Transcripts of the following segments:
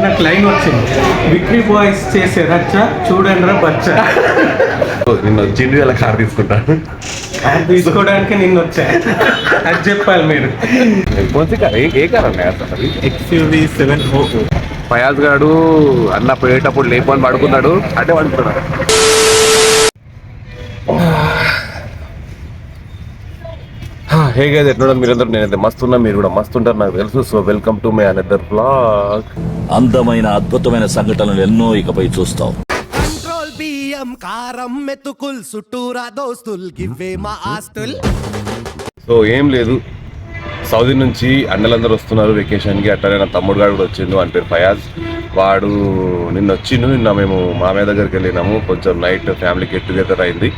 అన్నట్టు లైన్ వచ్చింది. విక్రీ బాయ్స్ చేసే రచ్చ చూడండి బచ్చ. నిన్న వచ్చింది అలా కార్ తీసుకుంటాను. అది తీసుకోవడానికి నిన్న వచ్చా, అది చెప్పాలి మీరు. ఏ కార్ అన్నాయి అసలు? XUV 700. ఫయాజ్ గారు అన్న పోయేటప్పుడు లేపని పడుకున్నాడు అంటే పడుకున్నాడు. హే గైస్, ఎట్లా మీరందరూ? నేనైతే మస్తున్నా, మీరు కూడా మస్తుంటారు నాకు తెలుసు. So welcome to my another vlog. అందమైన అద్భుతమైన సంఘటనలు ఎన్నో ఇకపై చూస్తావు. కంట్రోల్ బియ్యం కారం మెతుకుల్ చుట్టూరా దోస్తుల్ గివ్వే మా ఆస్తుల్. సో ఏం లేదు, సౌదీ నుంచి అన్నలందరూ వస్తున్నారు వెకేషన్కి. అట్లనే నా తమ్ముడు గారు కూడా వచ్చిండు, అని పేరు ఫయాజ్. వాడు నిన్న వచ్చిండు. నిన్న మేము మామయ్య దగ్గరికి వెళ్ళినాము. కొంచెం నైట్ ఫ్యామిలీ గెట్ టుగెదర్ అయింది.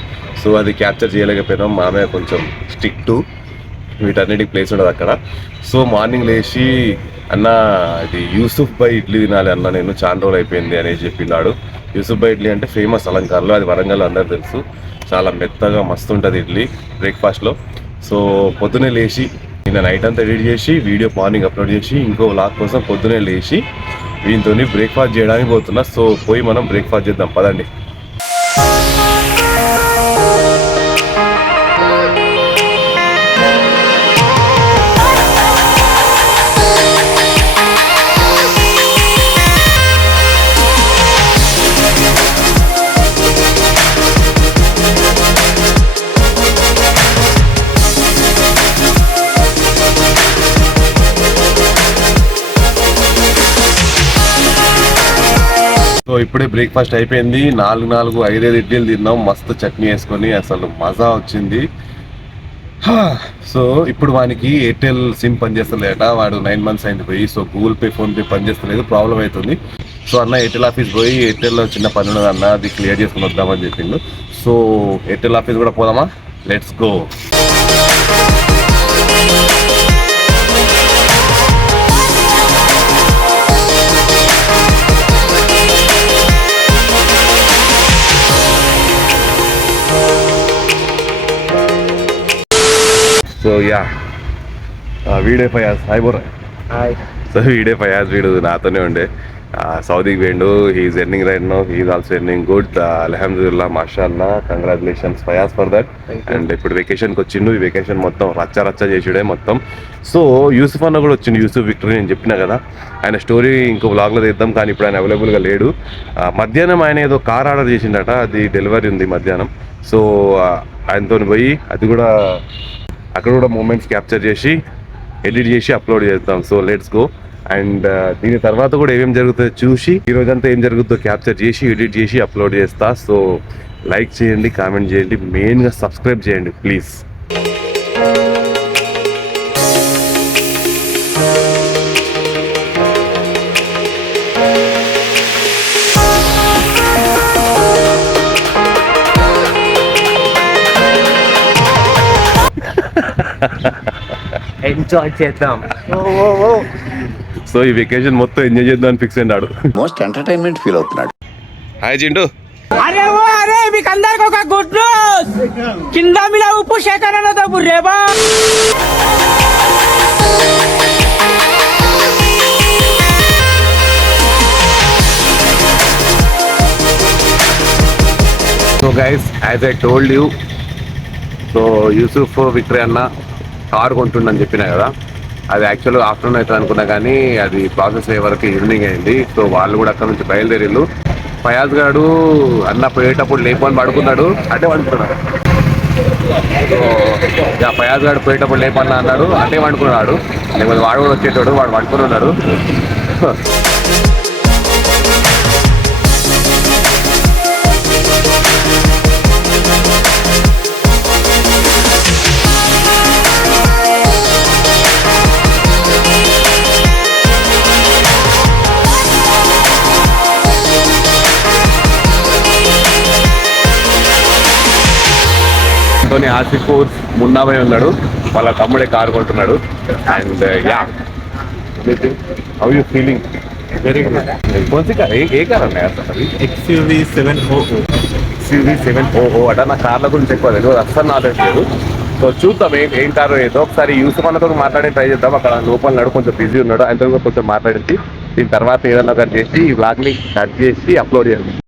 సో అది క్యాప్చర్ చేయలేకపోయినాం. మామయ్య కొంచెం స్ట్రిక్ట్, వీటన్నిటికి ప్లేస్ ఉండదు అక్కడ. సో మార్నింగ్ లేచి అన్న ఇది యూసుఫ్ బై ఇడ్లీ తినాలి అన్న, నేను చాలా రోజులు అయిపోయింది అనేసి చెప్పినాడు. యూసుఫ్ బై ఇడ్లీ అంటే ఫేమస్ అలంకారంలో, అది వరంగల్ అందరు తెలుసు. చాలా మెత్తగా మస్తు ఉంటుంది ఇడ్లీ బ్రేక్ఫాస్ట్లో. సో పొద్దునే లేచి నిన్న నైట్ అంతా ఎడిట్ చేసి వీడియో మార్నింగ్ అప్లోడ్ చేసి ఇంకో వ్లాగ్ కోసం పొద్దునే లేచి వీటితో బ్రేక్ఫాస్ట్ చేయడానికి పోతున్నా. సో పోయి మనం బ్రేక్ఫాస్ట్ చేద్దాం పదండి. సో ఇప్పుడే బ్రేక్ఫాస్ట్ అయిపోయింది. 4-5 ఇడ్లీలు తిన్నాం, మస్తు చట్నీ వేసుకొని, అసలు మజా వచ్చింది. సో ఇప్పుడు వానికి ఎయిర్టెల్ సిమ్ పనిచేస్తలేట. వాడు 9 months అయింది పోయి. సో గూగుల్ పే, ఫోన్పే పనిచేస్తలేదు, ప్రాబ్లం అవుతుంది. సో అన్న ఎయిర్టెల్ ఆఫీస్ పోయి ఎయిర్టెల్లో చిన్న పని ఉన్నది అన్న, అది క్లియర్ చేసుకుని వద్దామని చెప్పిండు. సో ఎయిర్టెల్ ఆఫీస్ కూడా పోదామా? Let's go. సో యా, వీడే ఫయాజ్. హాయ్ బోరా. హాయ్. సో వీడే ఫయాజ్, వీడు నాతోనే ఉండే. సౌదీకి పోయిండు. He's earning right now, he's also earning good. అల్హమ్దుల్లా, మాషాల్లా, congratulations Fayaz for that. And ఇప్పుడు వెకేషన్కి వచ్చిండు. ఈ వెకేషన్ మొత్తం రచ్చ చేసాడే మొత్తం. సో యూసుఫ్ అన్న కూడా వచ్చిండు, యూసుఫ్ విక్టరీ. నేను చెప్పిన కదా, ఆయన స్టోరీ ఇంకో వ్లాగ్లో తీద్దాం, కానీ ఇప్పుడు ఆయన అవైలబుల్గా లేడు. మధ్యాహ్నం ఆయన ఏదో కార్ ఆర్డర్ చేసిండట, అది డెలివరీ ఉంది మధ్యాహ్నం. సో ఆయనతో పోయి అది కూడా అక్కడ కూడా మూమెంట్స్ క్యాప్చర్ చేసి ఎడిట్ చేసి అప్లోడ్ చేద్దాం. So let's go. అండ్ దీని తర్వాత కూడా ఏమేమి జరుగుతుందో చూసి ఈ రోజంతా ఏం జరుగుతుందో క్యాప్చర్ చేసి ఎడిట్ చేసి అప్లోడ్ చేస్తా. సో లైక్ చేయండి, కామెంట్ చేయండి, మెయిన్గా సబ్స్క్రైబ్ చేయండి ప్లీజ్. ఎంజాయ్ చేద్దాం. సో ఈ వెకేషన్ మొత్తం ఎంజాయ్ చేద్దాం ఫిక్స్ అయినాడు. మోస్ట్ ఎంటర్టైన్మెంట్ ఫీల్ అవుతున్నాడు. హాయ్ చింటూ. అరే మీకు అందరికి ఒక గుడ్ న్యూస్. కింద మీద ఉప్పు సేకరణతో బుర్రేబా. So guys, as I told you, so Yusuf victory అన్న కార్ కొంటుండని చెప్పినా కదా, అది యాక్చువల్గా ఆఫ్టర్నూన్ అవుతుంది అనుకున్నా, కానీ అది ప్రాసెస్ అయ్యే వరకు ఈవినింగ్ అయింది. సో వాళ్ళు కూడా అక్కడ నుంచి బయలుదేరిళ్ళు. ఫయాజ్ గారు అన్న పోయేటప్పుడు లేపని పడుకున్నాడు అంటే పడుకున్నాడు. సో ఫయాజ్ గారు పోయేటప్పుడు లేపన్నా అన్నాడు అంటే పడుకున్నాడు. లేకపోతే వాడు కూడా వచ్చేటాడు, వాడు పడుకుని ఉన్నాడు. ఆసిఫ్ మున్నాభాయ్ ఉన్నాడు, వాళ్ళ తమ్ముడే కారు కొంటున్నాడు. And ya, how you feeling? Very good. ఏ కార్ అన్నాయి అసలు? XUV 700. XUV 700 అట. నా కార్ల గురించి ఎక్కువ తెలియదు, అస్సలు నాలెడ్జ్ లేదు. సో చూద్దాం ఏం కారు ఏదో ఒకసారి యూసుఫ్ అన్నతో మాట్లాడే ట్రై చేద్దాం. అక్కడ లోపల నాడు కొంచెం బిజీ ఉన్నాడు, ఆయనతో కొంచెం మాట్లాడించి దీని తర్వాత ఏదైనా ఒకటి చేసి ఈ బ్లాగ్ని కట్ చేసి అప్లోడ్ చేయాలి.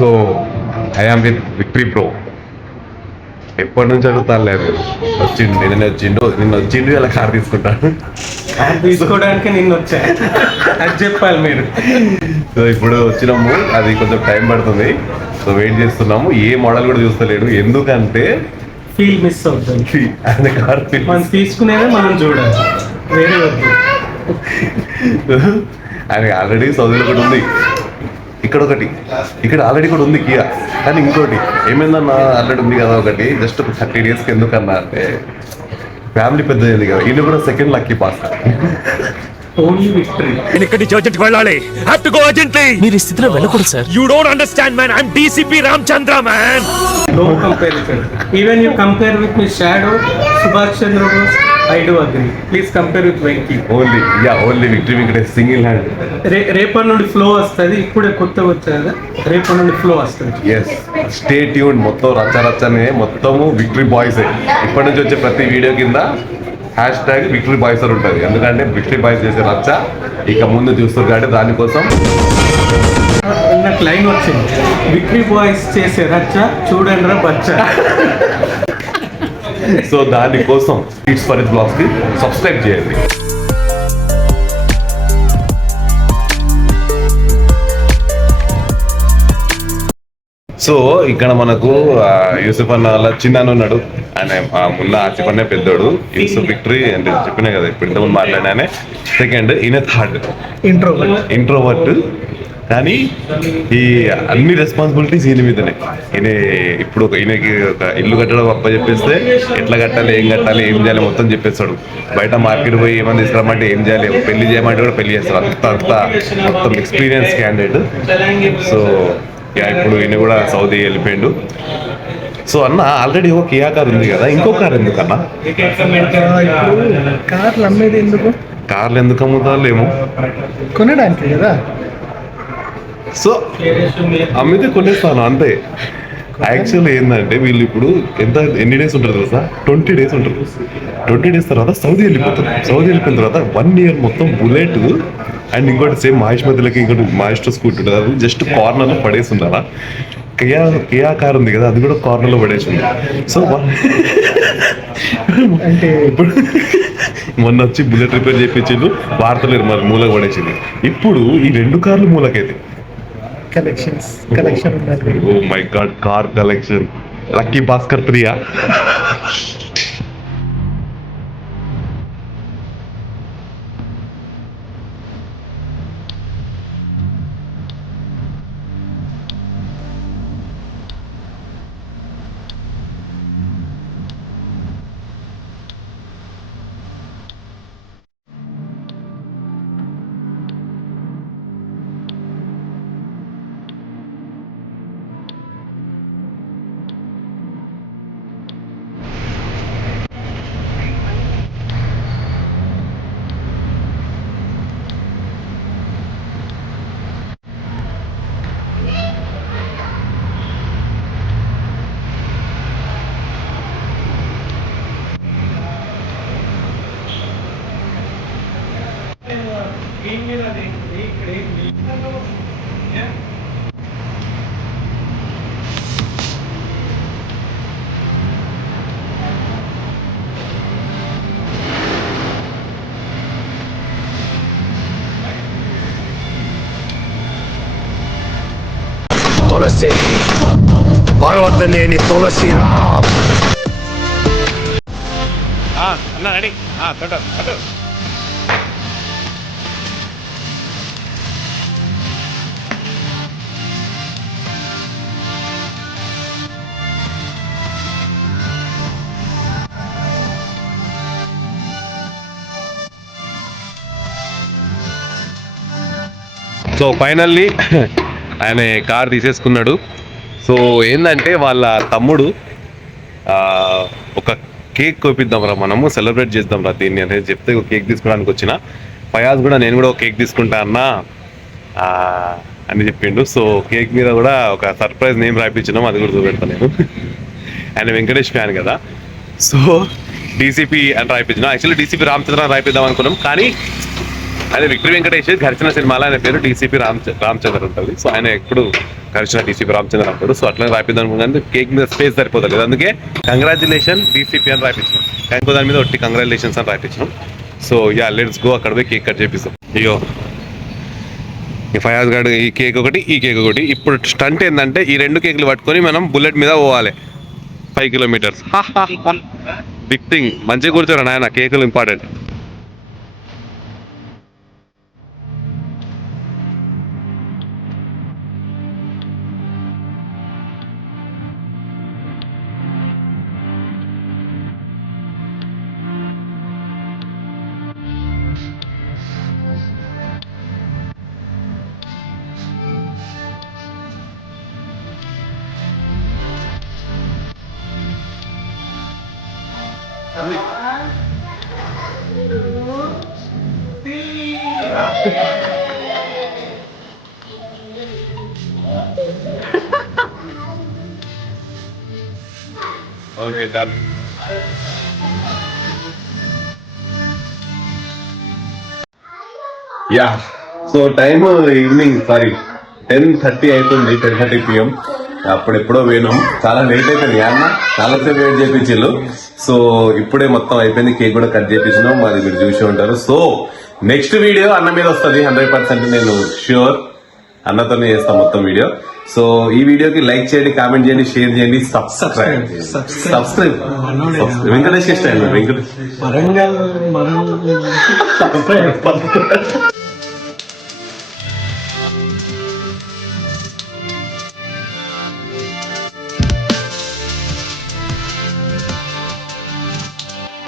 So I am with Victory Pro. ఎప్పటి నుంచి అడుగుతాను లేదు, వచ్చిండు నిన్న వచ్చిండు ఇలా కార్ తీసుకుంటాను. తీసుకోవడానికి నిన్న వచ్చా, అది చెప్పాలి మీరు. సో ఇప్పుడు వచ్చినాము, అది కొంచెం టైం పడుతుంది. సో వెయిట్ చేస్తున్నాము. ఏ మోడల్ కూడా చూస్తలేడు, ఎందుకంటే ఫీల్ మిస్ అవుతుంది. ఆయన కార్ మనం తీసుకునేదే మనం చూడాలి, వేరే వద్దు. ఆయన ఆల్రెడీ సౌదీలో కూడా ఉంది, ఇక్కడ ఒకటి, ఇక్కడ ఆల్రెడీ కూడా ఉంది కియా. కానీ ఇంకోటి ఏమైందన్నా, ఆల్రెడీ ఉంది కదా ఒకటి, జస్ట్ ఒక 30 daysకి ఎందుకన్నా అంటే ఫ్యామిలీ పెద్దది కదా, ఈయన కూడా second lucky pass. Only victory. నేను ఇక్కడి నుంచి అర్జెంట్ వెళ్ళాలి. Have to go urgently. మీరు ఈ స్థితిలో వెళ్ళకూడదు sir. You don't understand man. I am DCP Ramachandra man. No comparison. Even you compare with Miss Shadow, Subhash Chandra Bose, I do agree. Please compare with Venki. Only victory Venkatesh single hand. రేపటి నుండి flow వస్తుంది, ఇప్పుడే కొత్తగా వచ్చారు కదా, రేపటి నుండి flow వస్తుంది. Yes, stay tune. మొత్తం రచ్చరచ్చనే, మొత్తము విక్టరీ బాయ్సే. ఇప్పటి నుంచి వచ్చే ప్రతి వీడియో కింద #, విక్టరీ బాయ్స్ అని ఉంటుంది. ఎందుకంటే విక్టరీ బాయ్స్ చేసే రచ్చ ఇక ముందు చూస్తారు కాబట్టి దానికోసం నాకు లైన్ వచ్చింది, విక్టరీ బాయ్స్ చేసే రచ్చ చూడండి రా బచ్చా. సో దానికోసం ఇట్స్ ఫర్ ఇట్ బ్లాగ్స్ కి సబ్స్క్రైబ్ చేయండి. సో ఇక్కడ మనకు యూసుఫ్ అన్న వాళ్ళ చిన్న ఉన్నాడు, ఆయన ముందు ఆసిఫ్ అనే పెద్దోడు, యూసుఫ్ విక్టరీ అంటే చెప్పినా కదా ఇప్పుడు ఇంతకుముందు మాట్లాడినానే. సెకండ్ ఈయన థర్డ్ ఇంట్రోవర్ట్. కానీ ఈ అన్ని రెస్పాన్సిబిలిటీస్ ఈయన మీదనే. ఇప్పుడు ఈయనకి ఒక ఇల్లు కట్టడం అప్ప చెప్పేస్తే ఎట్లా కట్టాలి, ఏం చేయాలి మొత్తం చెప్పేస్తాడు. బయట మార్కెట్ పోయి ఏమైనా తీసుకురామంటే ఏం చేయాలి, పెళ్లి చేయమంటే కూడా పెళ్లి చేస్తాడు. అంతా మొత్తం ఎక్స్పీరియన్స్ క్యాండిడేట్. సో ఇప్పుడు ఈయన కూడా సౌదీ వెళ్ళిపోయిండు. సో అన్న ఆల్రెడీ ఒక కియా కార్ ఉంది కదా, ఇంకో కార్ ఎందుకన్నా? కార్లు అమ్మేది ఎందుకు? కార్లు ఎందుకు అమ్ముతాలేమో కొనడానికి కదా. సో అమ్మితే కొనేస్తాను అంతే. యాక్చువల్లీ ఏంటంటే వీళ్ళు ఇప్పుడు ఎన్ని డేస్ ఉంటారు తెలుసా? 20 days ఉంటారు. 20 days తర్వాత సౌదీ వెళ్ళిపోతారు. సౌదీ వెళ్ళిపోయిన తర్వాత 1 year మొత్తం బుల్లెట్ అండ్ ఇంకోటి సేమ్ మహేష్ మధ్యలోకి ఇంకోటి మహేష్ స్కూటీ ఉంటుంది, అది జస్ట్ కార్నర్లో పడేసి ఉన్నారా. కియా కార్ ఉంది కదా, అది కూడా కార్నర్లో పడేసి ఉంది. సో అంటే ఇప్పుడు మొన్న వచ్చి బుల్లెట్ రిపేర్ చేయించిండు, వార్తలేరు మరి మూలకు పడేసింది. ఇప్పుడు ఈ 2 కార్లు మూలకైతే కలెక్షన్ ఉండాలి. Oh my god, car collection. Lucky Bhaskar Priya. Tulasi భగవద్దనేని తులసి అన్న రెడీ. సో ఫైనల్లీ ఆయన కార్ తీసేసుకున్నాడు. సో ఏంటంటే వాళ్ళ తమ్ముడు ఒక కేక్ కోపిద్దాం రా, మనము సెలబ్రేట్ చేద్దాం రా దీన్ని అనేది చెప్తే ఒక కేక్ తీసుకోవడానికి వచ్చిన. ఫయాజ్ కూడా నేను కూడా ఒక కేక్ తీసుకుంటా అన్నా అని చెప్పిండు. సో కేక్ మీద కూడా ఒక సర్ప్రైజ్ నేమ్ రాయిపించినాం, అది కూడా చూపెడతాను నేను. ఆయన వెంకటేష్ ఫ్యాన్ కదా, సో డీసీపీ అని రాయిపించినాం. యాక్చువల్లీ డీసీపీ రామచంద్ర అని రాయిపిద్దాం అనుకున్నాం, కానీ ఆయన విక్టరీ వెంకటేష్ ఘర్షణ సినిమాలో ఆయన పేరు డీసీపీ రామచంద్ర ఉంటుంది. సో ఆయన ఎప్పుడు ఘర్షణ డీసీపీ రామచంద్ర అంటాడు. సో అట్లా రాయిద్దాం అనుకున్నాను, కేక్ మీద స్పేస్ సరిపోతుంది, అందుకే కంగ్రాచులేషన్ డీసీపీ అని రాయిపించాం. ఇంకో దాని మీద ఒట్టి కంగ్రాచులేషన్స్ అని రాయిపించాం. సో యా లెట్స్ గో, అక్కడ పోయి కేక్ కట్ చేపిస్తాం. అయ్యో ఈ ఫయాజ్ గారు ఈ కేక్ ఒకటి, ఈ కేక్ ఒకటి. ఇప్పుడు స్టంట్ ఏంటంటే ఈ 2 కేకులు పట్టుకొని మనం బుల్లెట్ మీద పోవాలి 5 కిలోమీటర్స్. Big thing. మంచిగా కూర్చోరా నాయన, కేకులు important. Okay done. Yeah so time evening 10:30 అవుతుంది, 10:30 PM. అప్పుడు ఎప్పుడో పోయినాం, చాలా లేట్ అయిపోయింది అన్న, చాలాసేపు వెయిట్ చేయించారు. సో ఇప్పుడే మొత్తం అయిపోయింది, కేక్ కూడా కట్ చేయించినాం, అది మీరు చూసి ఉంటారు. సో నెక్స్ట్ వీడియో అన్న మీద వస్తుంది 100%, నేను ష్యూర్ అన్నతోనే చేస్తాం మొత్తం వీడియో. సో ఈ వీడియోకి లైక్ చేయండి, కామెంట్ చేయండి, షేర్ చేయండి, సబ్స్క్రైబ్. వెంకటేష్ ఇష్టం వెంకటేష్